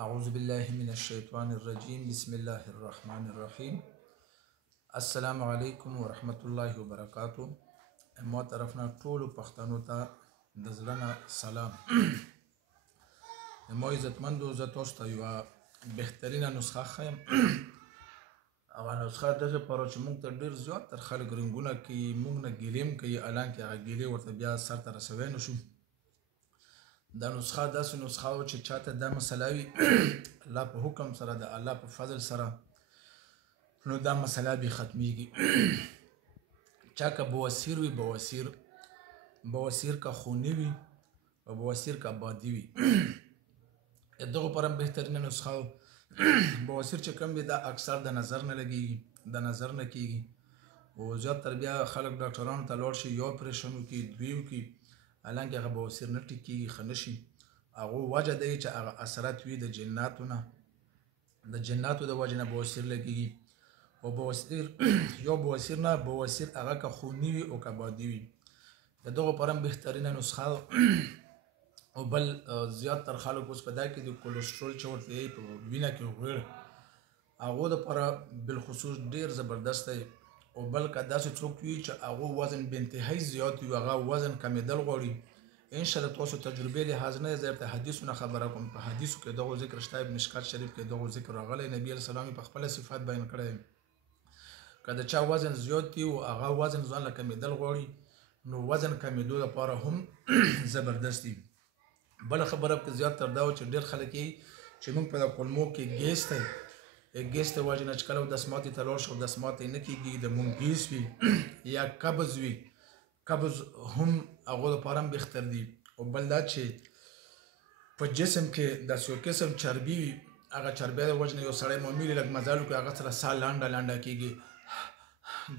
اعوذ بالله من الشیطان الرجیم بسم الله الرحمن الرحیم. السلام علیکم ورحمت الله وبرکاتو. ما طرفنا ټولو پښتنو ته د زړه نه سلام. ما عزتمندو زه تاسو ته یوه بهترینه نسخه ښیم. هغه نسخه دغې پاره چې موږ ته ډېر زیات تر خلک رنګونه کوي، موږ نه ګیلې هم کوي، حالانکې هغه ګیلې ورته بیا سر ته رسوی نه شو. دا نسخه داسې نسخه وه چې چاته دا مسله وي الله په حکم سره د الله په فضل سره نو دا مسله بې ختمیږي. چا که بواسیر وي بواسیر که خوني وي او بواسیر که بادي وي دغو پر هم بهترینه نسخه و. بواسیر چې کوم وي دا اکثر د نظر نه لګېږي، د نظر نه کېږي او زیاتره بیا خلک ډاکټرانو ته لاړ شي، یو اپریشن وکړي، دوی وکړي، حالانکې هغه بواسیر نه ټیک کېږي، ښه نه شي. هغو وجه دی چې هغه اثرات وي د جناتو نه، د جناتو د وجې نه بواسیر لګېږي. او بواسیر یو بواسیر نه، بواسیر هغه که خوني وي او که بادي وي د دغو پر هم بهترینه نسخه او بل زیات تر خلک اوس په دا کې د کولسټرول چې ورته یې په وینه کې غوړ هغو دپاره بالخصوص ډېر زبردست دی. او بل که داسې څوک وي چې هغو وزن بې انتهایي زیات وي، هغه وزن کمېدل غواړي، انشاءالله تاسو تجربې لحاظ نه زه درته حدیثو نه خبره کوم. په حدیثو کې دغو ذکر شته، مشکات شریف کې دغو ذکر راغلی، نبي علیه السلام په خپله صفات بیان کړی. که د چا وزن زیات وي او هغه وزن ځان له کمېدل غواړي نو وزن کمېدو لپاره هم زبردست دي. بله خبره پکې زیات تر دا و چې ډېر خلک یې چې موږ په د کولمو کې ګیس دی، ګیس د وجې نه چې کله دسماتې ته لاړ شو دسماتې نه کېږي، د مونږ ګیس وي یا قبض وي، قبض هم هغو دپاره هم بهتر دي. او بل دا چې په جسم کې داسې یو قسم چربي وي، هغه چربی د وجې نه یو سړی معمولي لږ مزل وکړي، هغه سره ساه لانډه کېږي،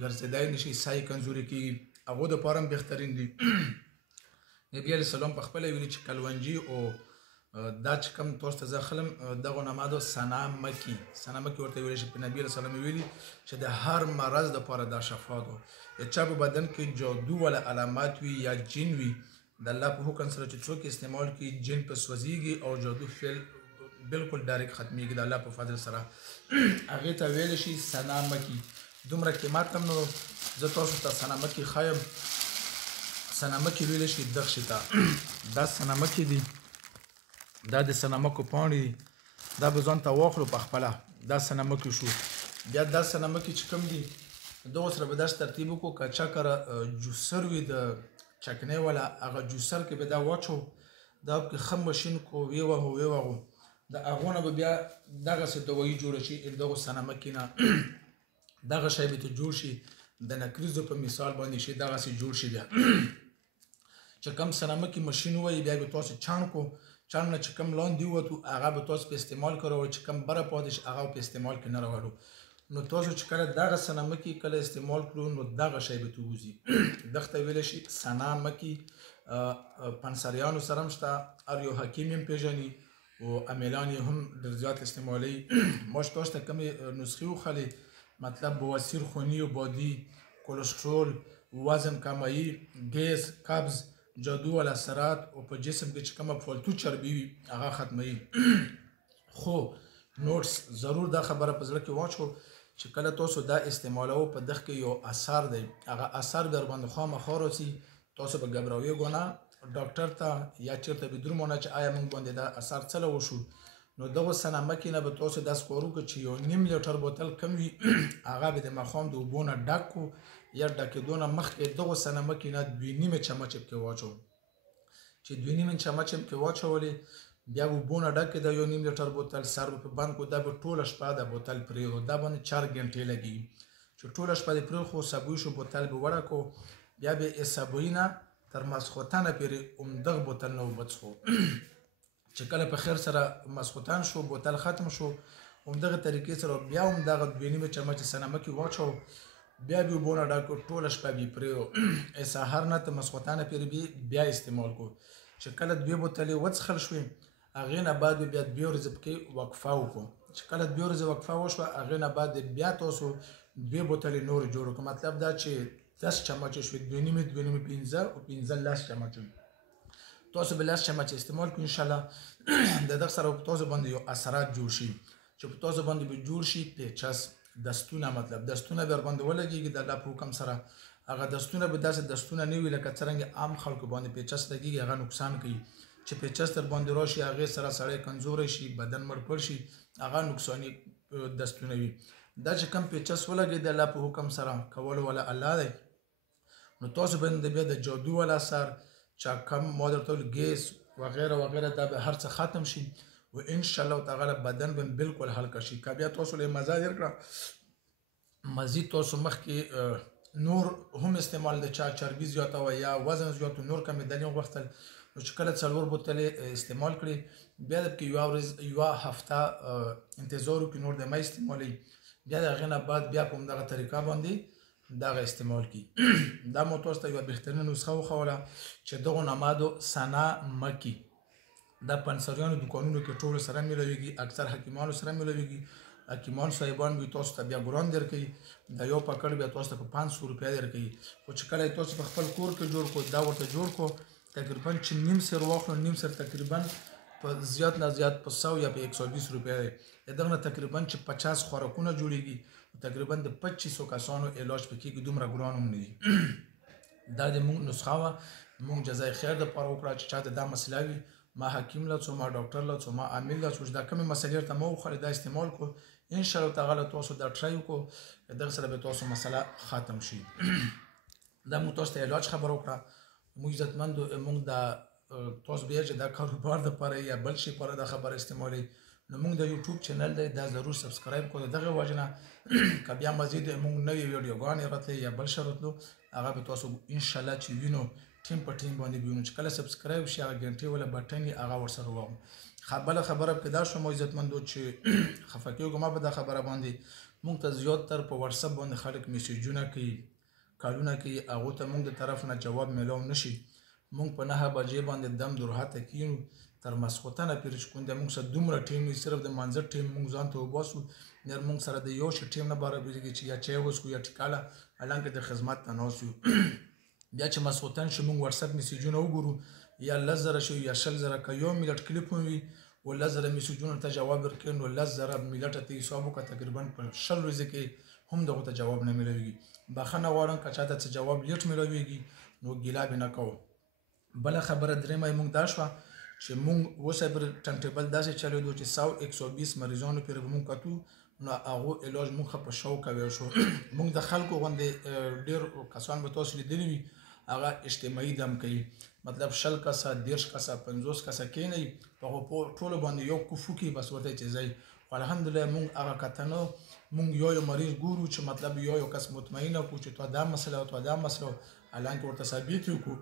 ګرځېدی نه شي، ساه یې کمزورې کېږي، هغو دپاره هم بهترین دي. نبي علیه السلام په خپله ویلي چې کلونجي او دا چې کوم تاسو ته زه خلم دغو نمادو سنا مکي ورته ویلی شي. په نبي علیه السلام ویلي چې د هر مرض دپاره دا شفا ده. د چا په بدن کې جادو والا علامات وي یا جن وي، د الله په حکم سره چې څوک استعمال کړي جن په سوځېږي او جادو فعل بالکل ډایرکټ ختمیږي د الله په فضل سره. هغې ته ویلی شي سنا مکي. دومره قیمت هم نو زه تاسو ته سنا مکي ښایم. سنا مکي ویلی شي دغشي ته. دا سنا مکي دي، دا د سنمکو پاڼې دي، دا به ځان ته واخلو په خپله. دا سنمکي شو. بیا دا سنمکي چې کوم دي دغو سره به داسې ترتیب وکړو که چا کره جوسر وي د چکنۍ والا، هغه جوسر کې به دا واچو، دا پکې ښه مشین کو ویوهو د هغو نه به بیا دغسې دوایي جوړه شي. دغو سنمکي نه دغه شی به ته جوړ شي، د نکریزو په مثال باندې شي دغسې جوړ شي. بیا چې کوم سنمکي مشین ووایي بیا به تاسو چاڼ کو، چاڼ نه چې کوم لاندې ووتو هغه به تاسو په استعمال کړو، چې کوم بره پاتې شي هغه په استعمال کې نه راوړو. نو تاسو چې کله دغه سنمکي کله استعمال کړو نو دغه شی به ته وځي. دغه ته ویلی شي سنامکي. پنسریانو سره هم شته، هر یو حکیم هم پېژني او امیلان یې هم ډېر زیات استعمالوي. ما چې تاسو ته کومې نسخې وښلې، مطلب بواسیر، خوني او بادي، کولسټرول، وزن کمایي، ګیس، قبض، جادو والا اثرات او په جسم کې چې کومه فالتو چربي وي هغه ختموي. خو نوټس ضرور دا خبره په زړه کې واچو چې کله تاسو دا استعمالوو په دغه کې یو اثر دی، هغه اثر در باندې خامخا راسي، تاسو به ګبراویږو نه ډاکټر ته یا چېرته به درومو نه چې آیا موږ باندې دا اثر څه له وشو. نو دغو سنمکي نه به تاسو داسې کار وکړو چې یو نیم لیټر بوتل کم وي هغه به د ماښام د اوبو نه ډک کړو یا ډکېدو نه مخکې دغو سنمکي نه 2 نیمې چمچ پکې واچوو. چې 2 نیمې چمچ هم پکې واچولې بیا به اوبو نه ډک د یو نیم لیټر بوتل سر به په بند کړو، دا به ټوله شپه د بوتل پرېږدو، دا باندې 4 غنټې لګېږي. چې ټوله شپه دې پرېښو سبوی شو، بوتل به وړه کړو، بیا به یې سبوی نه تر ماسخوتنه پورې همدغه بوتل نه اوبه څښو. چې کله په خیر سره ماسخوتن شو، بوتل ختم شو، همدغه طریقې سره بیا هم دغه 2 نیمې چمچ سنمکي واچو، بیا به اوبو نه ډک کړو، ټوله شپه به یې پرېږدو، سهار نه تر ماسخوتنه پورې بیا استعمال کړو. چې کله 2 بوتلې وڅښل شوې هغې نه بعد به بیا 2 ورځې پکې وقفه وکړو. چې کله 2 ورځې وقفه وشوه هغې نه بعد بیا تاسو 2 بوتلې نورې جوړ کړو. مطلب دا چې 10 چمچې شوې، 2 نیمې 15 او 15 10 چمچې. تاسو به 10 چمچې استعمال کړئ انشاءالله د دغه سره په تاسو باندې یو اثرات جوړ شي چې په تاسو باندې به جوړ شي پیچس دستونه مطلب دستونه به باندې ولګيږي د الله په حکم سره هغه دستونه به داسې دستونه نه وي لکه څنګه عام خلکو باندې پیچس لګيږي هغه نقصان کوي چې پیچس تر باندې راشي هغه سره سړی کمزور شي بدن مړ پړ شي هغه نقصاني دستونه وي دا چې کم پیچس ولګي د الله په حکم سره کول ولا الله دی نو تاسو باندې بیا د جادو ولا اثر چا کم مادر ټول ګیس وغیرہ وغیرہ دا به هر څه ختم شي و ان شاء الله تعالی بدن به بالکل هلکه شي کبیا تاسو له مزه درکړه مزید تاسو مخ کې نور هم استعمال د چا چربي زیاته و یا وزن زیات نور کم دلیل وختل نو چې کله څلور بوتلې استعمال کړي بیا د کې یو هفته انتظار وکړي نور د مې استعمالي بیا د غنه بعد بیا په دغه طریقه باندې دا استعمال کی دا مو تاسو ته یو بهترینه نسخه وخوله چې دغه نمادو سنا مکی دا پنسریانو دکانونو کې ټول سره ملويږي اکثر حکیمانو سره ملويږي حکیمان صاحبان به تاسو ته بیا ګران درکې دا یو پکړ بیا تاسو ته په 500 روپیا درکې او چې کله تاسو په خپل کور کې جوړ کو دا ورته جوړ کو تقریبا چې نیم سر واخلو نیم سر تقریبا په زیات نه زیات په 100 یا په 120 روپیا دغه تقریبا چې 50 خوراکونه جوړيږي تقریبا د 2500 کسانو علاج پکې دومره ګران هم نه دي دا د موږ نسخه وا موږ جزای خیر د پر وکړه چې چاته دا مسله وي ما حکیم له څو ما ډاکټر له څو ما عامل له څو دا کومه مسلې ته مو خو دا استعمال کو ان شاء الله تعالی تاسو دا ټرای کو دغه سره به تاسو مسله ختم شي دا مو تاسو ته علاج خبر وکړه مو عزتمند موږ دا تاسو به چې دا کاروبار د پاره یا بل شي پاره دا خبر استعمالي نو موږ د یوټیوب چینل دی دا ضرور سبسکرایب کړئ دغه وجنه کبیا مزید موږ نوې ویډیوګانې راته یا بل شرطلو هغه به تاسو ان شاء الله چې وینو ټیم په ټیم باندې وینو چې کله سبسکرایب شي هغه غنټه ولا بټن هغه ورسره وو خبره په دا شو مو عزتمندو چې خفقیو ما په دا خبره باندې موږ ته زیات تر په واتس اپ باندې خلک میسیجونه کوي کالونه کوي هغه ته موږ د طرف نه جواب ملو نشي موږ په 9 بجې باندې دم درحته کینو تر مسخوتنه پیرچ کوند موږ سره دومره ټیم صرف د منځ ټیم موږ ځان ته وباسو نر موږ سره د یو شي ټیم نه بار بیږي چې یا چای وسکو یا ټیکاله الانکه د خدمت تناسو بیا چې مسخوتن شو موږ واتس اپ میسیجونه وګورو یا لزر شو یا شل زره کيو ملت کلیپ وي ولا زره میسیجونه ته جواب ورکړي نو لزر ملت ته حسابو کا تقریبا په شل ورځې کې هم دغه ته جواب نه ملويږي بخنه غواړم کچاته ته جواب لیټ ملويږي نو ګیلا بنا کو بل خبره درې مې موږ دا شو چې موږ وسه پر ټنټیبل داسې چلو دوی چې 100 120 مریضانو پر موږ کتو نو هغه علاج موږ په شو کوي شو موږ د خلکو غوندې ډیر کسان به تاسو لیدلی وي هغه اجتماعي دم کوي مطلب شل کسه 10 کسه 50 کسه کینی په ټول باندې یو کوفو کې بس ورته چې ځای الحمدلله موږ هغه کتنو موږ یو مریض ګورو چې مطلب یو کس مطمئنه کو چې تو دا مسله او تو دا مسله الان ورته ثابت کو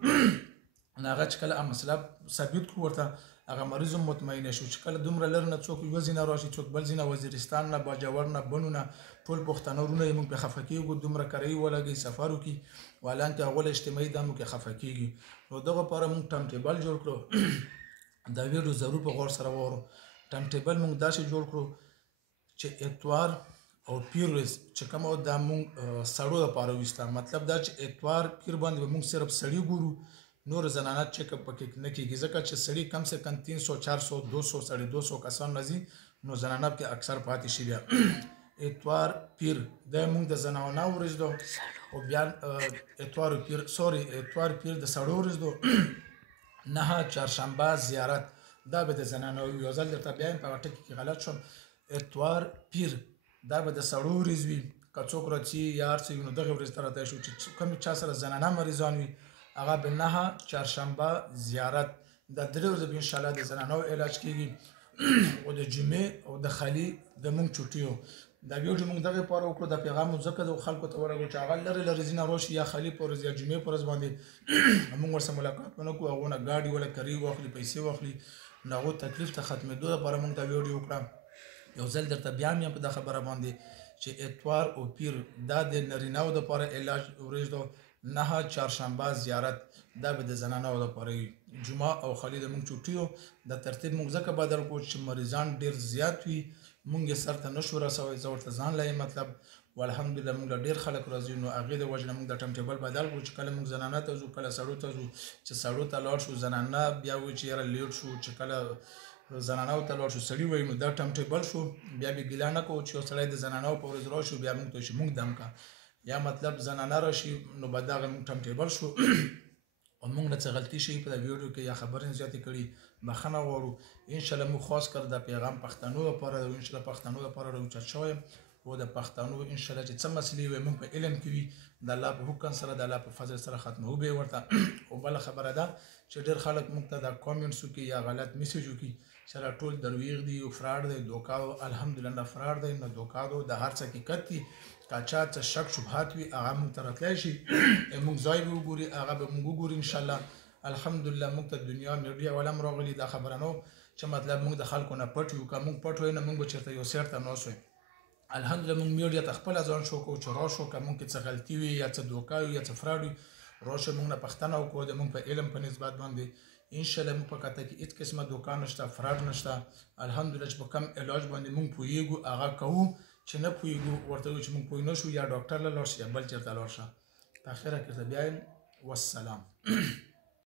هغه چې کله مسله ثابت کو ورته هغه مریض مطمئن شو چې کله دومره لرنه څوک یو زینه راشي څوک بل زینه وزیرستان نه باجوړ نه بنونه ټول پښتنو رونه موږ په خفقېږو دومره کوي ولګي سفرو کې ولان ته اول اجتماعي دمو کې خفقېږي نو دغه لپاره موږ ټم ټیبل جوړ کړو دا ویډیو ضرور په غور سره وورو ټم ټیبل موږ داسې جوړ کړو چې اتوار او پیرز چې کوم د موږ سړو لپاره وستا مطلب دا چې اتوار پیر باندې موږ صرف سړی ګورو نور زنانه چیک اپ پکې نه کیږي ځکه چې سړی کم سے کم 300 400 200 250 کسان راځي نو زنانه کې اکثر پاتې شي بیا اتوار پیر د موږ د زنانه ورځدو او بیا اتوار پیر د سړو ورځدو نه چهارشنبه زیارت دا به د زنانه یو ځل درته بیا په ټکی کې غلط شوم اتوار پیر دا به د سړو ورځوي کڅوک راځي یار څه نو دغه ورځ تر ته شو چې کوم چا سره زنانه مریضان وي هغه به نه چهارشنبه زیارت د درې ورځې ان شاء الله د زنانو علاج کیږي او د جمعې او د خلی د مونږ چټیو دا ویډیو موږ دغه پاره وکړو د پیغام ځکه د خلکو ته ورغلو چې هغه لري زینه روشي یا خلی پر ورځ یا جمعې پر ورځ باندې موږ ورسره ملاقات ونکو هغه نه گاډي ولا کری واخلي پیسې واخلي نو تکلیف ته ختمېدو لپاره موږ دا ویډیو وکړو یو ځل درته بیا مې په خبره باندې چې اتوار او پیر دا د نرینه‌و لپاره علاج ورځدو نه چهارشنبه زیارت دا به د زنانو لپاره جمعه او خلی د موږ چټیو د ترتیب موږ ځکه بدل کو چې مریضان ډیر زیات وي موږ سره ته نشو رسوي زورته ځان لای مطلب والحمدلله موږ ډیر خلک راځي نو هغه د وجنه موږ د ټم ټیبل بدل کو چې کله موږ زنانه ته زو کله سړو ته زو چې سړو ته لاړ شو زنانه بیا و چې یاره لیټ شو چې کله زنانو ته لاړ شو سړي وایي نو دا ټم ټیبل شو بیا به ګیله نه کوو چې یو سړی د زنانو په ورځ راشو بیا موږ ته چې موږ دم کا یا مطلب زنانه راشي نو به دغه موږ ټم ټیبل شو او موږ نه څه غلطي شي په ویډیو کې یا خبرې زیاتې کړي بخښنه غواړو انشاءالله موږ خاص کر د پیغام پښتنو لپاره د انشاءالله پښتنو لپاره راوچت شوی او د پښتنو انشاءالله چې څه مسلې وي موږ په علم کې وي د الله په حکم سره د الله په فضل سره ختمو به ورته او بل خبره ده چې ډېر خلک موږ ته د کامنټس کې یا غلط میسج وکړي چې ټول درویغ دي او فراډ دی دوکا الحمدلله نه فراډ دی نه دوکا دو د هر څه حقیقت دي کاچا څه شک شبهات وي هغه موږ ته راتلی شي موږ ځای به وګوري هغه به موږ وګوري انشاءالله الحمدلله موږ ته دنیا میډیا ولم راغلي دا خبره نو چې مطلب موږ د خلکو نه پټ یو که موږ پټ وای نه موږ به چېرته یو سیر ته ناست وی الحمدلله موږ میډیا ته خپله ځان شو کوو چې راشو که موږ کې څه غلطي وي یا څه دوکا وي یا څه فراډ وي راشه موږ نه پوښتنه وکړو د موږ په علم په نسبت باندې انشاءالله موږ په کته کې هېڅ قسمه دوکا نشته فراډ نشته الحمدلله چې په کم علاج باندې موږ پوهیږو هغه کوو چې نه پوهیږو ورته وایو چې موږ پوه نه شو یا ډاکټر له لاړ شي یا بل چېرته لاړ شه په اخره کې ته بیا والسلام